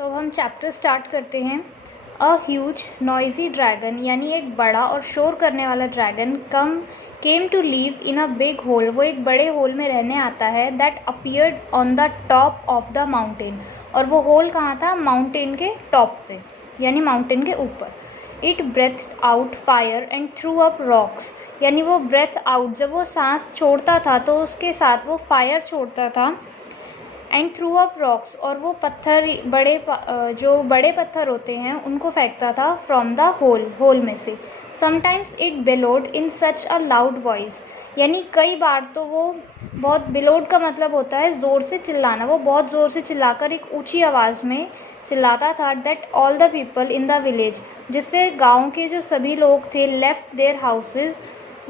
तो अब हम चैप्टर स्टार्ट करते हैं। अ ह्यूज नॉइजी ड्रैगन यानी एक बड़ा और शोर करने वाला dragon came to live in a big hole. वो एक बड़े होल में रहने आता है। That appeared on the top of the mountain. और वो होल कहाँ था? माउंटेन के टॉप पे यानी माउंटेन के ऊपर। It breath out fire and threw up rocks. यानी वो ब्रेथ आउट, जब वो सांस छोड़ता था तो उसके साथ वो फायर छोड़ता था। एंड थ्रू अप रॉक्स, और वो पत्थर जो बड़े पत्थर होते हैं उनको फेंकता था फ्रॉम द होल में से। Sometimes it bellowed in such a loud voice. यानी कई बार तो वो बहुत, बेलोड का मतलब होता है ज़ोर से चिल्लाना, वो बहुत ज़ोर से चिल्लाकर एक ऊंची आवाज़ में चिल्लाता था। That all the people in the village, जिससे गांव के जो सभी लोग थे, लेफ्ट देयर हाउसेज,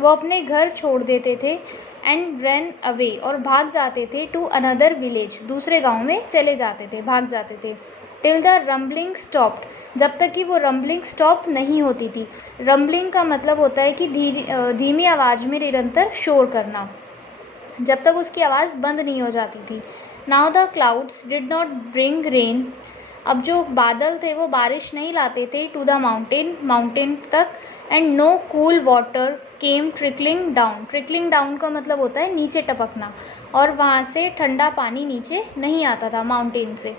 वो अपने घर छोड़ देते थे। एंड रन अवे, और भाग जाते थे। टू अनदर विलेज, दूसरे गांव में चले जाते थे, भाग जाते थे। टिल द रम्बलिंग स्टॉप्ड, जब तक कि वो रम्बलिंग स्टॉप नहीं होती थी। रम्बलिंग का मतलब होता है कि धीमी आवाज़ में निरंतर शोर करना, जब तक उसकी आवाज़ बंद नहीं हो जाती थी। Now the clouds did not bring rain, अब जो बादल थे वो बारिश नहीं लाते थे। टू द माउंटेन तक। And know cool water came trickling down. Trickling down का मतलब होता है नीचे टपकना, और वहाँ से ठंडा पानी नीचे नहीं आता था माउंटेन से।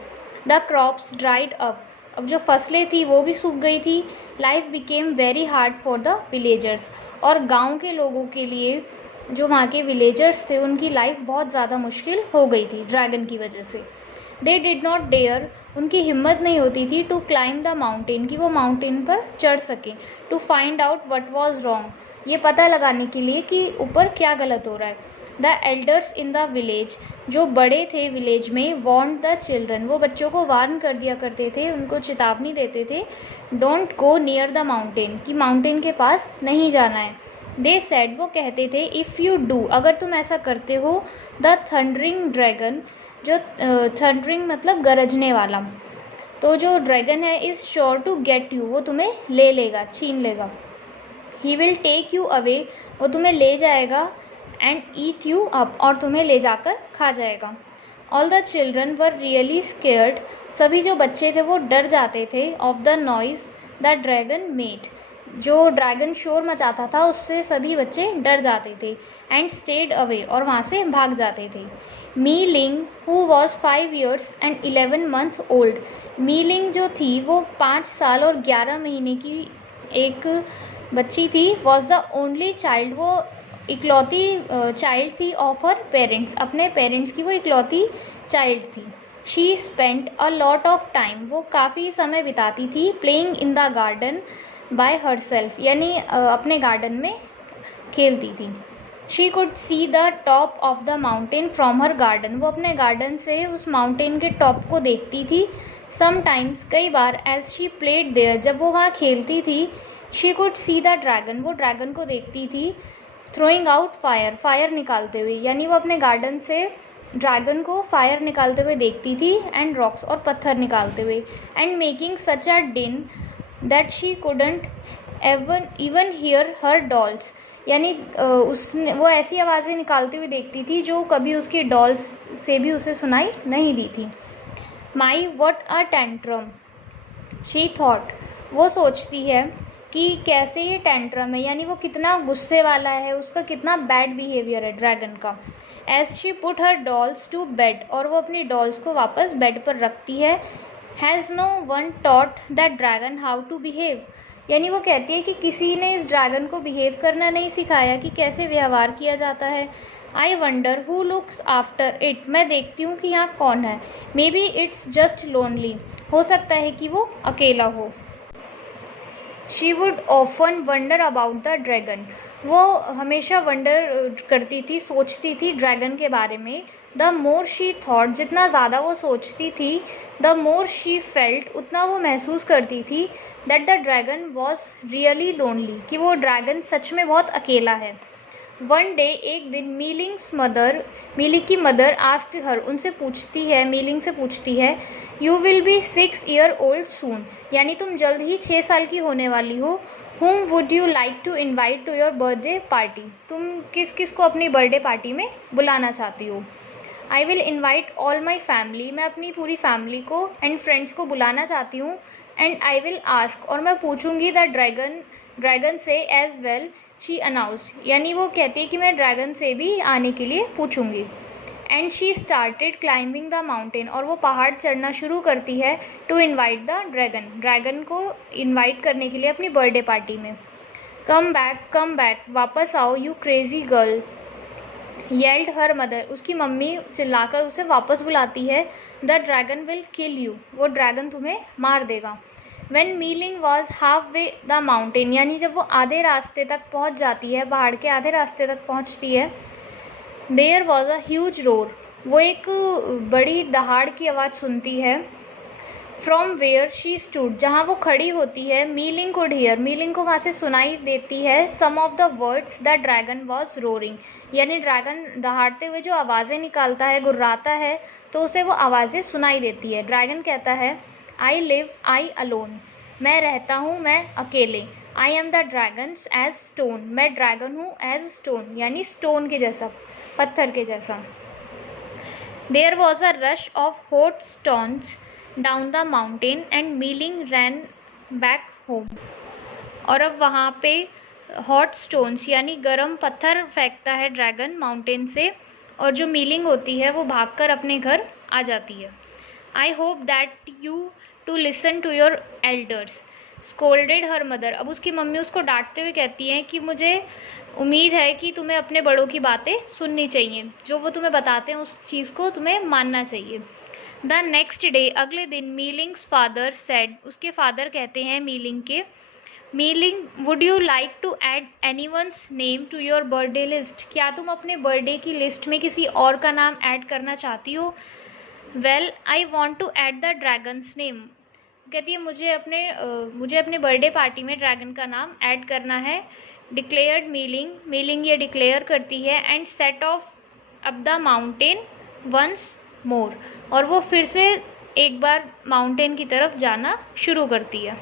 द क्रॉप्स ड्राइड अप, अब जो फसलें थी वो भी सूख गई थी। Life became very hard for the villagers, और गांव के लोगों के लिए, जो वहाँ के विलेजर्स थे, उनकी लाइफ बहुत ज़्यादा मुश्किल हो गई थी ड्रैगन की वजह से। दे डिड नॉट डेयर, उनकी हिम्मत नहीं होती थी। टू क्लाइम द माउंटेन, कि वो माउंटेन पर चढ़ सकें। To find out what was wrong, ये पता लगाने के लिए कि ऊपर क्या गलत हो रहा है। The elders in the village, जो बड़े थे विलेज में, वॉर्न्ड द चिल्ड्रन, वो बच्चों को वार्न कर दिया करते थे, उनको चेतावनी देते थे। Don't go near the mountain, कि माउंटेन के पास नहीं जाना है। दे सेड, वो कहते थे, इफ़ यू डू, अगर तुम ऐसा करते हो, द थंडरिंग ड्रैगन, जो थंडरिंग मतलब गरजने वाला, तो जो ड्रैगन है, is sure to get you, वो तुम्हें ले लेगा, छीन लेगा। He will take you away, वो तुम्हें ले जाएगा। एंड ईट यू अप, और तुम्हें ले जाकर खा जाएगा। All the children were really scared, सभी जो बच्चे थे वो डर जाते थे। Of the noise the dragon made, जो ड्रैगन शोर मचाता था उससे सभी बच्चे डर जाते थे। एंड स्टेड अवे, और वहाँ से भाग जाते थे। Mei Ling who was 5 years and 11 months old, Mei Ling जो थी वो 5 साल और 11 महीने की एक बच्ची थी। वॉज द ओनली चाइल्ड, वो इकलौती चाइल्ड थी। ऑफ हर पेरेंट्स, अपने पेरेंट्स की वो इकलौती चाइल्ड थी। She spent a lot of time, वो काफ़ी समय बिताती थी। Playing in the garden by herself, यानी अपने गार्डन में खेलती थी। She could see the top of the mountain from her garden, वो अपने गार्डन से उस माउंटेन के टॉप को देखती थी। समटाइम्स, कई बार, एज शी प्लेड देयर, जब वो वहाँ खेलती थी। She could see the dragon, वो ड्रैगन को देखती थी। थ्रोइंग आउट फायर, फायर निकालते हुए, यानी वो अपने गार्डन से ड्रैगन को फायर निकालते हुए देखती थी। एंड रॉक्स, और पत्थर निकालते हुए। एंड मेकिंग सच अ दिन that she couldn't even here her dolls, यानी वो ऐसी आवाज़ें निकालती हुई देखती थी जो कभी उसकी डॉल्स से भी उसे सुनाई नहीं दी थी। My what a tantrum she thought, वो सोचती है कि कैसे ये टेंट्रम है, यानी वो कितना गुस्से वाला है, उसका कितना बैड बिहेवियर है ड्रैगन का। As she put her dolls to bed, और वो अपनी डॉल्स को वापस बेड पर रखती है। Has no one taught that dragon how to behave, यानी वो कहती है कि किसी ने इस ड्रैगन को बिहेव करना नहीं सिखाया, कि कैसे व्यवहार किया जाता है। I wonder who looks after it, मैं देखती हूँ कि यहाँ कौन है। May be it's just lonely, हो सकता है कि वो अकेला हो। She would often wonder about the dragon, वो हमेशा वंडर करती थी, सोचती थी ड्रैगन के बारे में। द मोर शी थॉट, जितना ज़्यादा वो सोचती थी, द मोर शी फेल्ट, उतना वो महसूस करती थी। That the dragon was really lonely, कि वो ड्रैगन सच में बहुत अकेला है। वन डे, एक दिन, मीली की मदर आस्क्ड हर, उनसे पूछती है, मीलिंग से पूछती है, you will be 6 year old सून, यानी तुम जल्द ही 6 साल की होने वाली हो। whom would you like to invite to your birthday party, तुम किस किस को अपनी बर्थडे पार्टी में बुलाना चाहती हो। I will invite all my family, मैं अपनी पूरी फैमिली को एंड फ्रेंड्स को बुलाना चाहती हूँ। एंड आई विल आस्क, और मैं पूछूंगी द ड्रैगन से एज वेल, शी अनाउंस, यानी वो कहती है कि मैं ड्रैगन से भी आने के लिए पूछूंगी। And she started climbing the mountain, और वो पहाड़ चढ़ना शुरू करती है टू इन्वाइट द ड्रैगन को इन्वाइट करने के लिए अपनी बर्थडे पार्टी में। कम बैक, वापस आओ, you crazy girl, yelled her mother, उसकी मम्मी चिल्लाकर उसे वापस बुलाती है। The dragon will kill you, वो ड्रैगन तुम्हें मार देगा। When Meiling was halfway the mountain, यानी जब वो आधे रास्ते तक पहुंच जाती है, पहाड़ के आधे रास्ते तक पहुंचती है, there was a huge roar, वो एक बड़ी दहाड़ की आवाज़ सुनती है। फ्रॉम वेयर शी स्टूड, जहाँ वो खड़ी होती है, मीलिंग कुड हियर, मीलिंग को वहाँ से सुनाई देती है some of the words the dragon was roaring, यानी ड्रैगन दहाड़ते हुए जो आवाज़ें निकालता है, गुर्राता है, तो उसे वो आवाज़ें सुनाई देती है। ड्रैगन कहता है, आई लिव आई अलोन, मैं रहता हूँ मैं अकेले। I am the dragon's as stone, मैं ड्रैगन हूँ एज स्टोन, यानी स्टोन के जैसा, पत्थर के जैसा। There was a rush of hot stones down the mountain and Meiling ran back home, और अब वहाँ पे हॉट स्टोन्स यानी गर्म पत्थर फेंकता है ड्रैगन माउंटेन से, और जो मीलिंग होती है वो भागकर अपने घर आ जाती है। I hope that you to listen to your elders, scolded her mother, अब उसकी मम्मी उसको डांटते हुए कहती हैं कि मुझे उम्मीद है कि तुम्हें अपने बड़ों की बातें सुननी चाहिए, जो वो तुम्हें बताते हैं उस चीज़ को तुम्हें मानना चाहिए। द नेक्स्ट डे, अगले दिन, मीलिंग्स फादर सेड, उसके फादर कहते हैं मीलिंग के, Meiling would you like to add anyone's name to your birthday list, क्या तुम अपने बर्थडे की लिस्ट में किसी और का नाम ऐड करना चाहती हो। Well I want to add the dragon's name, कहती है मुझे अपने बर्थडे पार्टी में ड्रैगन का नाम ऐड करना है। डिक्लेयर्ड मीलिंग ये डिक्लेयर करती है। And set off up the mountain once more, और वो फिर से एक बार माउंटेन की तरफ जाना शुरू करती है।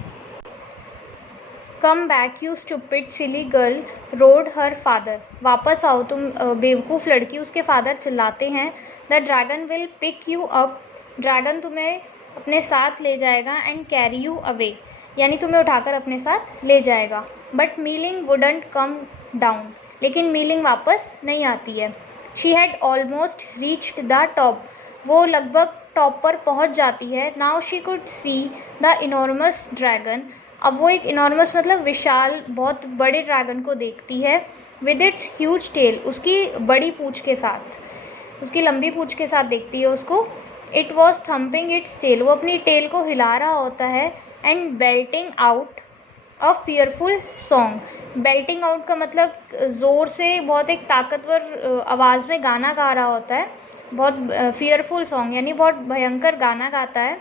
Come back you stupid silly girl, roared her father, वापस आओ तुम बेवकूफ़ लड़की, उसके फादर चिल्लाते हैं। The dragon will pick you up, ड्रैगन तुम्हें अपने साथ ले जाएगा। एंड कैरी यू अवे, यानी तुम्हें उठाकर अपने साथ ले जाएगा। But milling wouldn't come down, लेकिन मीलिंग वापस नहीं आती है। She had almost reached the top, वो लगभग टॉप पर पहुंच जाती है। Now she could see the enormous dragon, अब वो एक इनॉर्मस मतलब विशाल बहुत बड़े ड्रैगन को देखती है। विद इट्स ह्यूज टेल, उसकी बड़ी पूँछ के साथ, उसकी लंबी पूँछ के साथ देखती है उसको। It was thumping its tail, वो अपनी टेल को हिला रहा होता है। And belting out a fearful song, belting out का मतलब ज़ोर से बहुत एक ताकतवर आवाज़ में गाना गा रहा होता है, बहुत फियरफुल सॉन्ग यानी बहुत भयंकर गाना गाता है।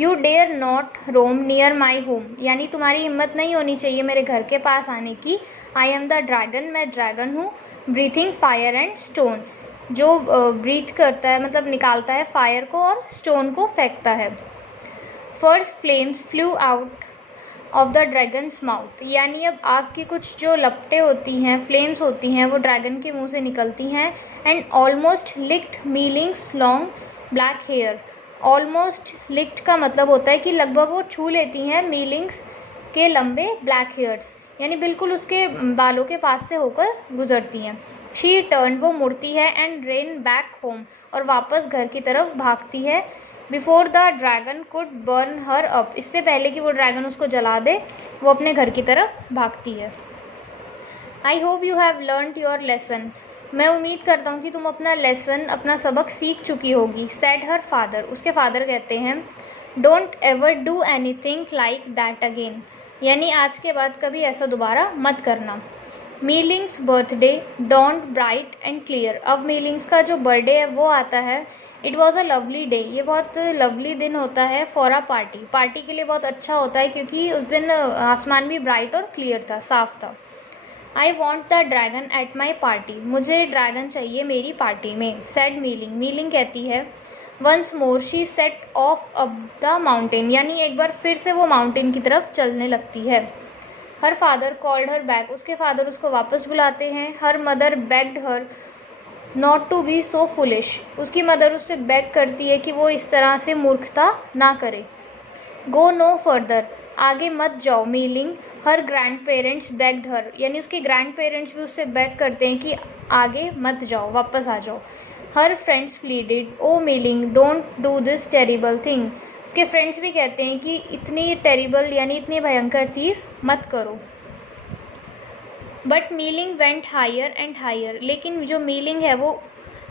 You dare not roam near my home, यानी तुम्हारी हिम्मत नहीं होनी चाहिए मेरे घर के पास आने की। आई एम द ड्रैगन, मैं ड्रैगन हूँ। ब्रीथिंग फायर एंड स्टोन, जो ब्रीथ करता है मतलब निकालता है फायर को और स्टोन को फेंकता है। First flames flu out of the dragons mouth, यानी अब आग की कुछ जो लपटें होती हैं, फ्लेम्स होती हैं, वो ड्रैगन के मुंह से निकलती हैं। And almost licked Mei Ling's long black hair, almost licked का मतलब होता है कि लगभग वो छू लेती हैं मीलिंग्स के लंबे ब्लैक हेयर्स, यानी बिल्कुल उसके बालों के पास से होकर गुजरती हैं। शी टर्न, वो मुड़ती है। एंड रेन बैक होम, और वापस घर की तरफ भागती है। Before the dragon could burn her up, इससे पहले कि वो ड्रैगन उसको जला दे, वो अपने घर की तरफ भागती है। I hope you have learned your lesson, मैं उम्मीद करता हूँ कि तुम अपना लेसन, अपना सबक सीख चुकी होगी। सेड हर फादर, उसके फादर कहते हैं। Don't ever do anything like that again, यानी आज के बाद कभी ऐसा दोबारा मत करना। Mei Ling's birthday dawned bright and clear, अब मीलिंग्स का जो बर्थडे है वो आता है। It was a lovely day, ये बहुत लवली दिन होता है। फॉर अ पार्टी, पार्टी के लिए बहुत अच्छा होता है क्योंकि उस दिन आसमान भी ब्राइट और क्लियर था, साफ था। I want the dragon at my party, मुझे ड्रैगन चाहिए मेरी पार्टी में। सेड मीलिंग, मीलिंग कहती है। Once more she set off up the mountain, यानी एक बार फिर से वो माउंटेन की तरफ चलने लगती है। Her father called her back, उसके फादर उसको वापस बुलाते हैं। Her mother begged her not to be so foolish, उसकी मदर उससे बेग करती है कि वो इस तरह से मूर्खता ना करे। गो नो फर्दर, आगे मत जाओ, मीलिंग हर ग्रैंड पेरेंट्स बेग्ड हर, यानी उसके ग्रैंड पेरेंट्स भी उससे बेग करते हैं कि आगे मत जाओ, वापस आ जाओ। Her friends pleaded, oh Meiling don't do this terrible thing, उसके फ्रेंड्स भी कहते हैं कि इतनी टेरिबल यानी इतनी भयंकर चीज़ मत करो। But Mei Ling went higher and higher, लेकिन जो मीलिंग है वो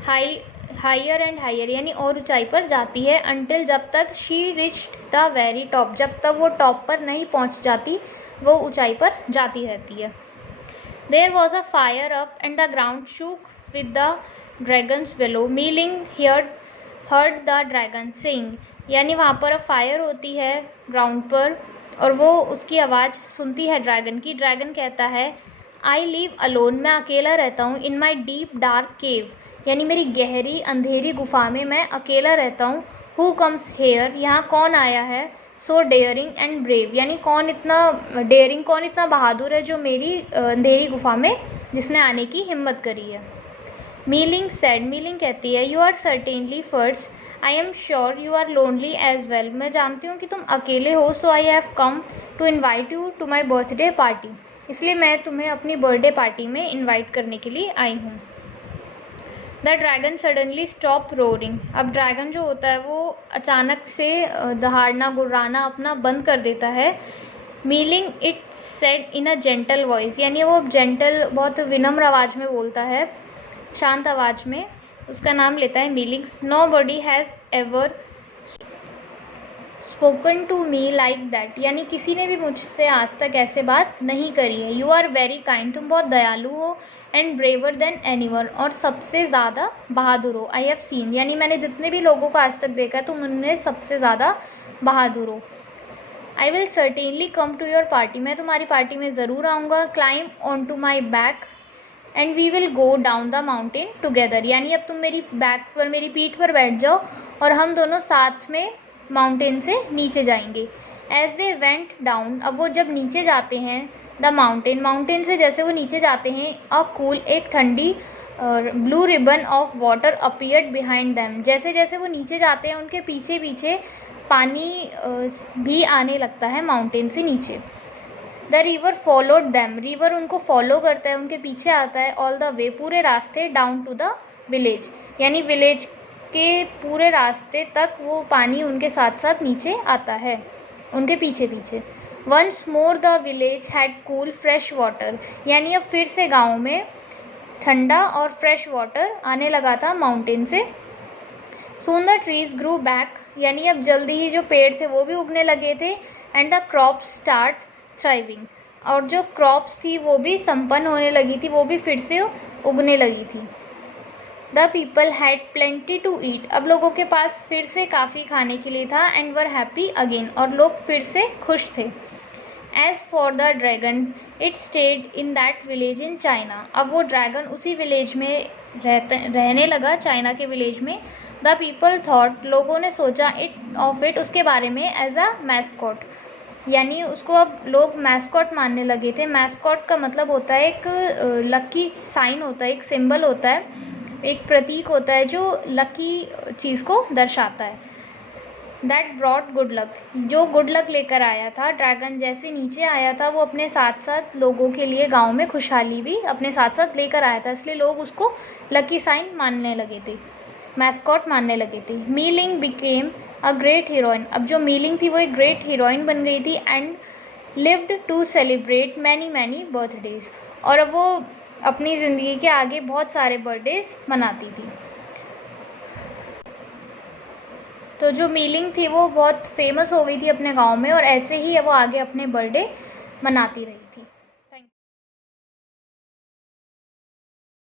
हायर एंड हायर यानी और ऊंचाई पर जाती है, अनटिल जब तक she reached the very top, जब तक वो टॉप पर नहीं पहुंच जाती, वो ऊंचाई पर जाती रहती है। There was a fire up and the ground shook with the dragons below, Mei Ling heard the dragon sing, यानी वहाँ पर अब फायर होती है ग्राउंड पर और वो उसकी आवाज़ सुनती है ड्रैगन की। ड्रैगन कहता है आई लिव अलोन, मैं अकेला रहता हूँ, इन माई डीप डार्क केव, यानी मेरी गहरी अंधेरी गुफा में मैं अकेला रहता हूँ। हु कम्स हेयर, यहाँ कौन आया है। सो डेयरिंग एंड ब्रेव, यानी कौन इतना डेयरिंग, कौन इतना बहादुर है जो मेरी अंधेरी गुफा में जिसने आने की हिम्मत करी है। मीलिंग सेड, मीलिंग कहती है you are certainly first, I am sure you are lonely as well, मैं जानती हूँ कि तुम अकेले हो, so I have come to invite you to my birthday party, इसलिए मैं तुम्हें अपनी बर्थडे पार्टी में इन्वाइट करने के लिए आई हूँ। The dragon suddenly stop roaring, अब ड्रैगन जो होता है वो अचानक से दहाड़ना गुर्राना अपना बंद कर देता है। Milling it said in a gentle voice, यानी वो जेंटल बहुत विनम्र आवाज़ में बोलता है, शांत आवाज़ में उसका नाम लेता है Mei Ling's. Nobody has ever spoken to me like that, यानी किसी ने भी मुझसे आज तक ऐसे बात नहीं करी है। यू आर वेरी काइंड, तुम बहुत दयालु हो, एंड ब्रेवर देन एनीवन, और सबसे ज़्यादा बहादुर हो। आई हैव सीन, यानी मैंने जितने भी लोगों को आज तक देखा है तुम उनमें सबसे ज़्यादा बहादुर हो। I will certainly come to your party, मैं तुम्हारी पार्टी में ज़रूर आऊँगा। Climb on to my back and we will go down the mountain together, यानी अब तुम मेरी बैक पर, मेरी पीठ पर बैठ जाओ और हम दोनों साथ में माउंटेन से नीचे जाएंगे। एज दे वेंट डाउन, अब वो जब नीचे जाते हैं द माउंटेन, माउंटेन से जैसे वो नीचे जाते हैं, अ कूल, एक ठंडी blue ribbon of water appeared behind them, जैसे जैसे वो नीचे जाते हैं उनके पीछे पीछे पानी भी आने लगता है माउंटेन से नीचे। The river followed them, river उनको फॉलो करता है, उनके पीछे आता है, ऑल द वे, पूरे रास्ते, डाउन टू द विलेज, यानी विलेज के पूरे रास्ते तक वो पानी उनके साथ साथ नीचे आता है उनके पीछे पीछे। Once more the village had cool fresh water, यानी अब फिर से गाँव में ठंडा और फ्रेश वाटर आने लगा था माउंटेन से। Soon the trees grew back, यानी अब जल्दी ही जो पेड़ थे वो भी उगने लगे थे। And the crops start thriving, और जो क्रॉप्स थी वो भी संपन्न होने लगी थी, वो भी फिर से उगने लगी थी। The people had plenty to eat, अब लोगों के पास फिर से काफ़ी खाने के लिए था। एंड वर हैप्पी अगेन, और लोग फिर से खुश थे। As for the dragon it stayed in that village in China, अब वो ड्रैगन उसी विलेज में रहने लगा, चाइना के विलेज में। द पीपल थॉट, लोगों ने सोचा, इट उसके बारे में, एज अ मैस्कॉट, यानी उसको अब लोग मैस्कॉट मानने लगे थे। मैस्कॉट का मतलब होता है एक लकी साइन होता है, एक सिंबल होता है, एक प्रतीक होता है जो लकी चीज़ को दर्शाता है। दैट ब्रॉट गुड लक, जो गुड लक लेकर आया था। ड्रैगन जैसे नीचे आया था वो अपने साथ साथ लोगों के लिए गांव में खुशहाली भी अपने साथ साथ लेकर आया था, इसलिए लोग उसको लकी साइन मानने लगे थे, मैस्कॉट मानने लगे थे। Milling became a great heroine, अब जो मीलिंग थी वो एक ग्रेट हीरोइन बन गई थी। And lived to celebrate many many birthdays, और अब वो अपनी ज़िंदगी के आगे बहुत सारे बर्थडेज मनाती थी। तो जो मीलिंग थी वो बहुत फेमस हो गई थी अपने गांव में, और ऐसे ही वो आगे अपने बर्थडे मनाती रही थी।